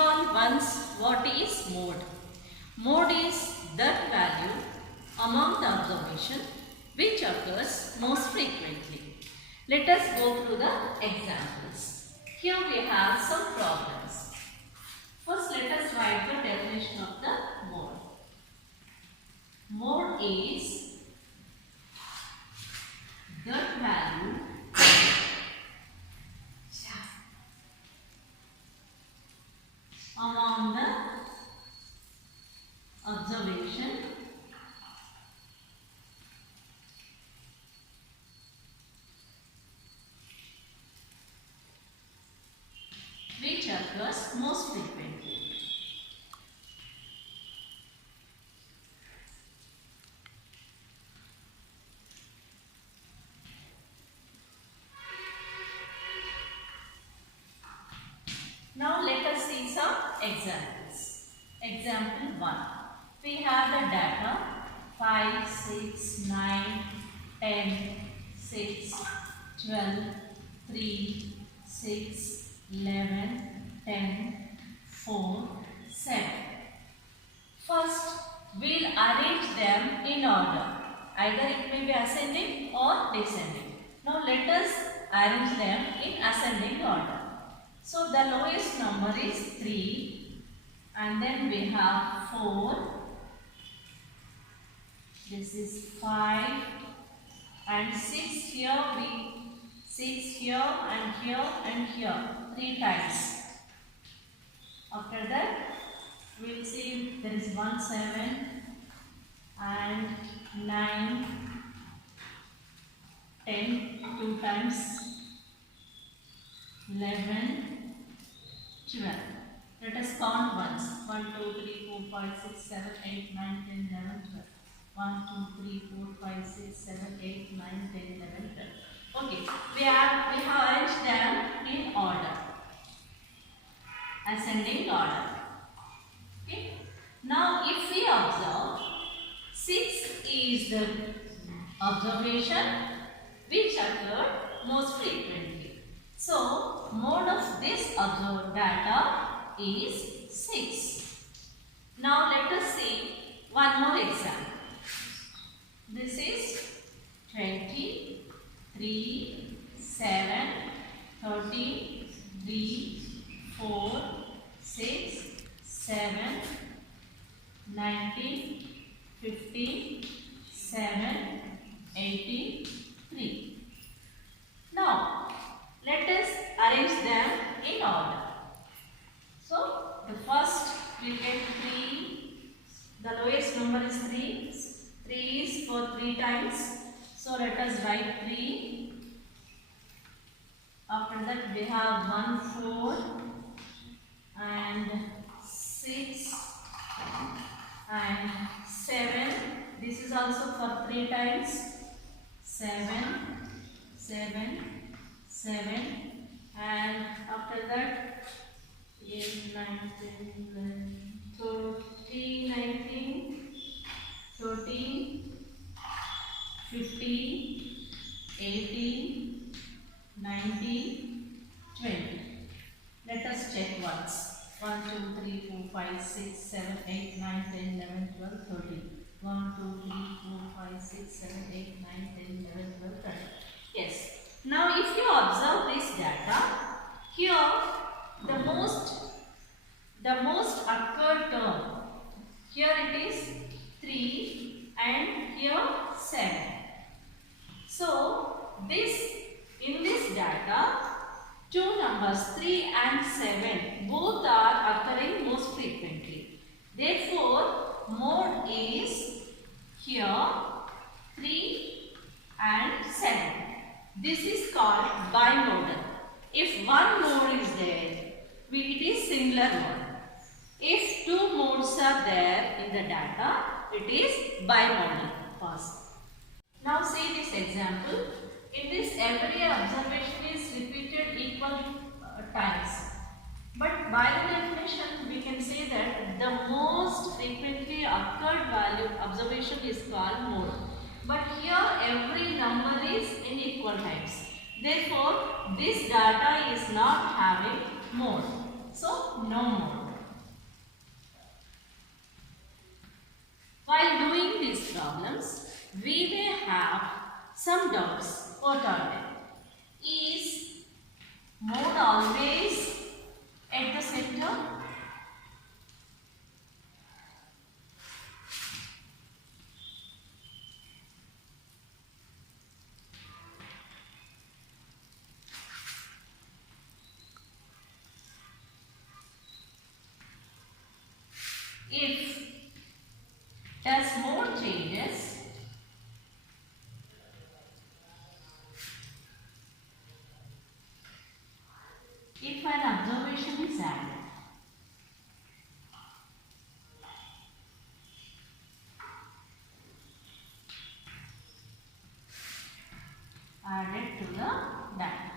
call once what is mode. Mode is that value among the observation which occurs most frequently. Let us go through the examples. Here we have some problems. First, let us write the definition of the mode. Mode is that value among the observation which occurs most frequently. Now let us see some examples. Example 1. We have the data 5, 6, 9, 10, 6, 12, 3, 6, 11, 10, 4, 7. First, we'll arrange them in order. Either it may be ascending or descending. Now let us arrange them in ascending order. So the lowest number is 3, and then we have 4, this is 5, and 6 here, 6 here and here and here, 3 times. After that, we will see there is 1, 7 and 9, 10, 2 times, 11, 12. Let us count once. 1, 2, 3, 4, 5, 6, 7, 8, 9, 10, 11, 12. 1, 2, 3, 4, 5, 6, 7, 8, 9, 10, 11, 12. Okay. We have arranged them in order. Ascending order. Okay. Now if we observe, 6 is the observation which occurred most frequently. So, mode of this observed data is 6. Now, let us see one more example. This is 20, 3, 7, 13, 3, 4, 6, 7, 19, 15, 7, 18, 3. Now, let us arrange them in order. So, the first we get 3, the lowest number is 3, 3 is for 3 times. So, let us write 3. After that we have 1, 4 and 6 and 7. This is also for 3 times. 7, 7, 7, and after that 8, 9, 10, 11, 13, 19, 13, 15, 18, 19, 20. Let us check once. 1, 2, 3, 4, 5, 6, 7, 8, 9, 10, 11, 12, 13. 1, 2, 3, 4, 5, 6, 7, 8, 9, 10, 11, 12, 13. Yes. Now if you observe this data, here the most occurred term, here it is 3 and here 7. So in this data, two numbers 3 and 7 both are occurring most frequently. Therefore, mode is here 3 and 7. This is called bimodal. If one mode is there, it is singular mode. If two modes are there in the data, it is bimodal first. Now see this example. In this, every observation is repeated equal times. But by the definition, we can say that the most frequently occurred value observation is called mode. But here every number is in equal times. Therefore, this data is not having mode. So, no mode. we may have some doubts. What are they? Is mode always at the center? If as mode changes, if an observation is added to the data.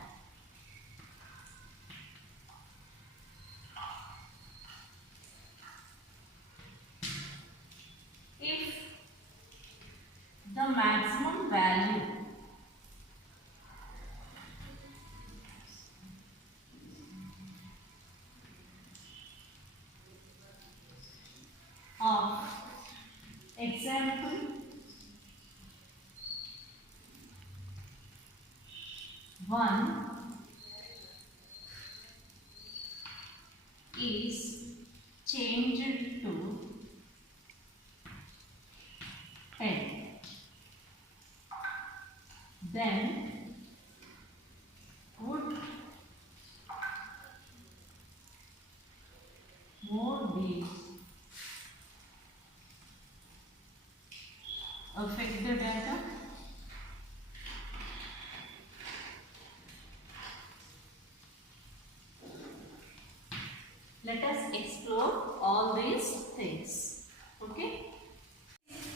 If the maximum value of example 1 is changed to 10, then would mode be affect the data? Let us explore all these things. Okay?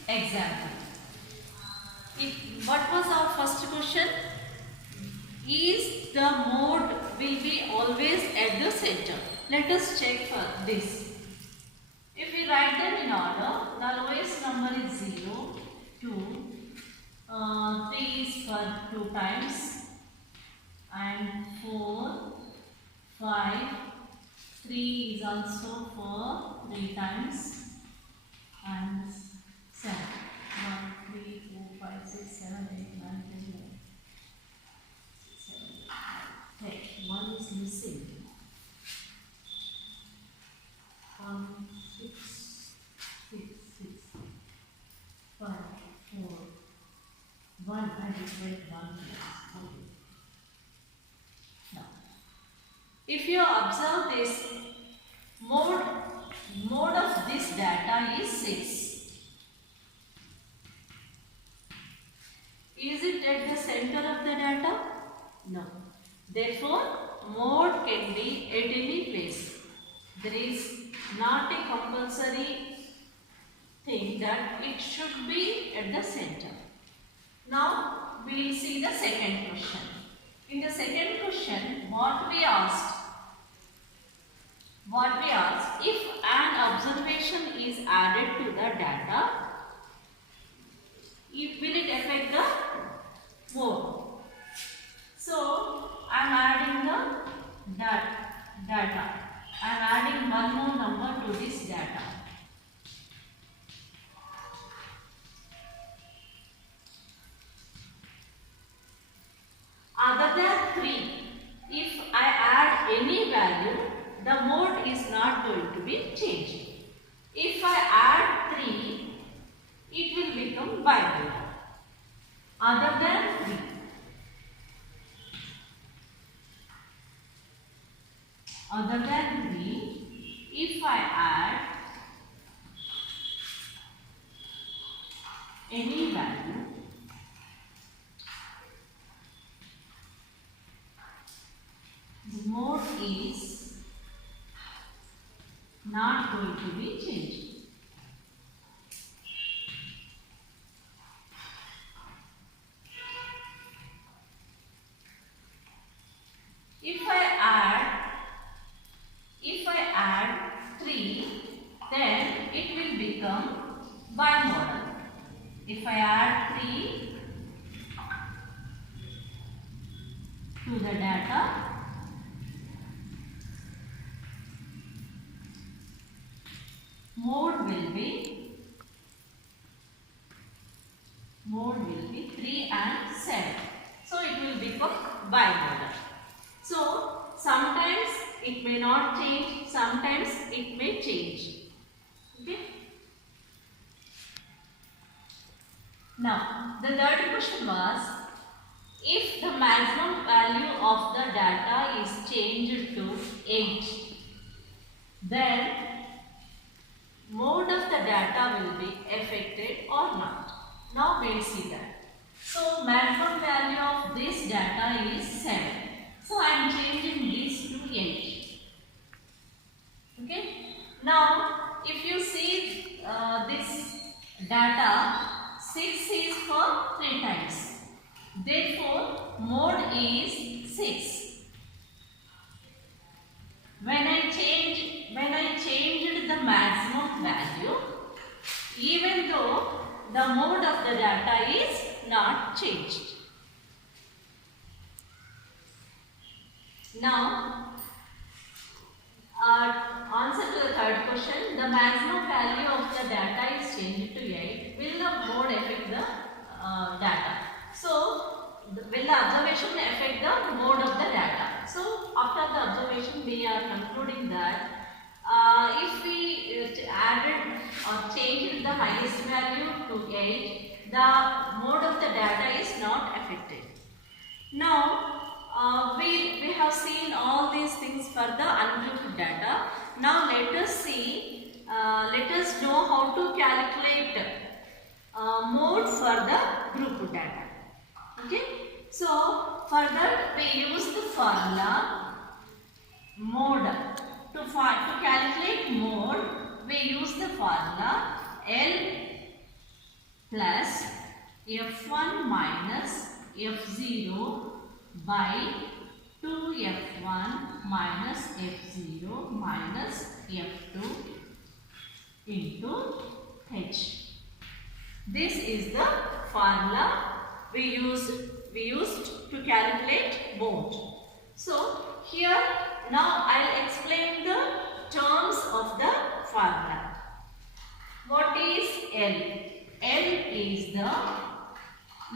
Example. What was our first question? Is the mode will be always at the center? Let us check for this. If we write them in order, the lowest number is 0, 2, 3 is for 2 times, and 4, 5, 3 is also for 3 times, and 7. 1, 3, 4, 5, 6, 7, 8, 9, 10, 11. 6, 7, 8. 1 is missing. 1, 6, 6, 6, 5, 4, 1. I just write 1 here. Okay. Now, if you observe this, mode of this data is 6. Is it at the center of the data? No. Therefore, mode can be at any place. There is not a compulsory thing that it should be at the center. Now, we will see the second question. In the second question, what we asked, if an observation is added to the data, will it affect the mode? So, I am adding the data. I am adding one more number to this data. Other than 3, if I add any value, the mode is not going to be changing. If I add 3, it will become binary. Other than 3. Other than 3, if I add any value, the mode is not going to be changed. If I add 3, then it will become bimodal. If I add 3 to the data, mode will it may not change, sometimes it may change. Okay. Now, the third question was, if the maximum value of the data is changed to 8, then mode of the data will be affected or not. Now we will see that. So maximum value of this data is 7. So I am changing this to 8. Okay. Now if you see this data, 6 is for 3 times. Therefore mode is 6. When I changed the maximum value, even though the mode of the data is not changed. Now, answer to the third question, the maximum value of the data is changed to 8. Will the mode affect the data? So, will the observation affect the mode of the data? So, after the observation, we are concluding that if we added or changed the highest value to 8, the mode of the data is not affected. Now, we have seen all these things for the ungrouped data. Now, let us see, let us know how to calculate mode for the grouped data. Okay. So, for that we use the formula mode. To calculate mode, we use the formula L plus F1 minus F0 by 2F1 minus F0 minus F2 into H. This is the formula we used to calculate mode. So here now I will explain the terms of the formula. What is L? L is the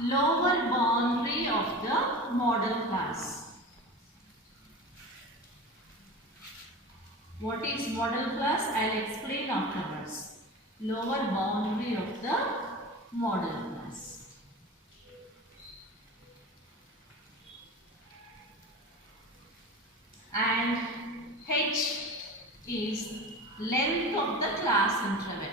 lower boundary of the model class. What is model class? I will explain afterwards. Lower boundary of the model class. And H is length of the class interval.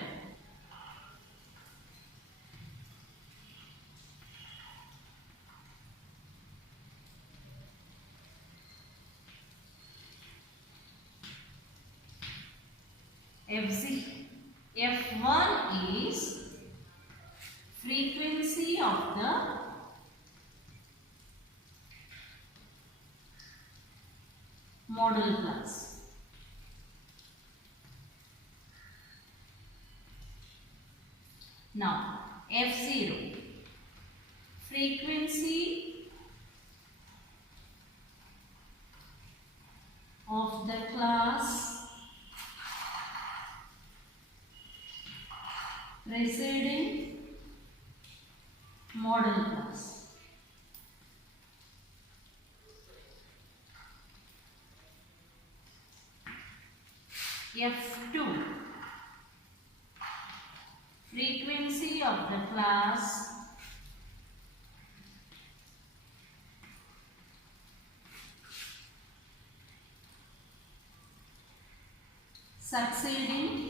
F1 is frequency of the model class. Now, F0, frequency of the class preceding model class. F2, frequency of the class succeeding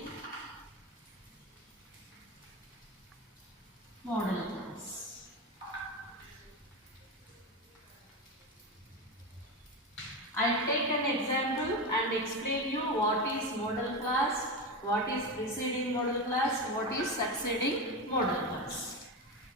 model class. I'll take an example and explain you what is model class, what is preceding model class, what is succeeding model class.